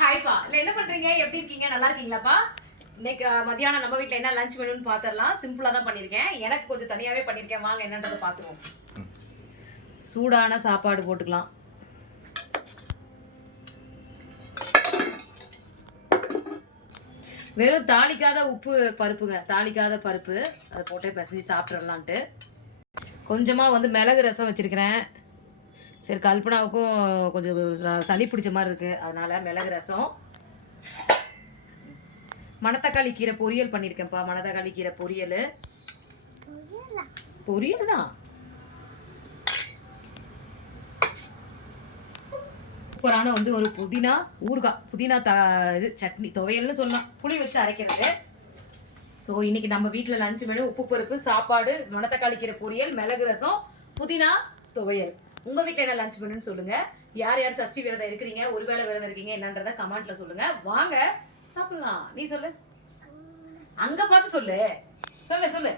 ஹாய்ப்பா. இல்ல என்ன பண்றீங்க? எப்படி இருக்கீங்க? நல்லா இருக்கீங்களாப்பா? இன்னைக்கு மதியானம் நம்ம வீட்ல என்ன லஞ்ச் மெனுன்னு பாத்துரலாம். சிம்பிளா தான் பண்ணியிருக்கேன். எனக்கு கொஞ்சம் தனியாவே பண்ணியிருக்கேன். வாங்க என்னன்றத பாத்துருவோம். சூடான சாப்பாடு போட்டுக்கலாம். வெறும் தாளிக்காத உப்பு பருப்புங்க. தாளிக்காத பருப்பு. அதை போட்டு பிசைஞ்சு சாப்பிட்றலான்ட்டு. கொஞ்சமா வந்து மிளகு ரசம் வச்சிருக்கிறேன். சரி, கல்பனாவுக்கும் கொஞ்சம் சளி பிடிச்ச மாதிரி இருக்கு, அதனால மிளகு ரசம். மணத்தக்காளி கீரை பொரியல் பண்ணியிருக்கேன்ப்பா. மணத்தக்காளி கீரை பொரியல் பொரியல் தான். சூப்பரான வந்து ஒரு புதினா ஊறுகாய், புதினா இது சட்னி துவையல்னு சொல்லலாம், புளி வச்சு அரைக்கிறது. ஸோ இன்னைக்கு நம்ம வீட்டில் லஞ்ச் மெனு உப்பு பருப்பு சாப்பாடு, மணத்தக்காளி கீரை பொரியல், மிளகு ரசம், புதினா துவையல். உங்க வீட்டில் என்ன லஞ்ச் மெனுன்னு சொல்லுங்க. யார் யார் சஷ்டி விரதம் இருக்கிறீங்க, ஒருவேளை விரதம் இருக்கீங்க என்னன்றத கமெண்ட்ல சொல்லுங்க. வாங்க சாப்பிடலாம். நீ சொல்லு, அங்க பார்த்து சொல்லு சொல்லு சொல்லு.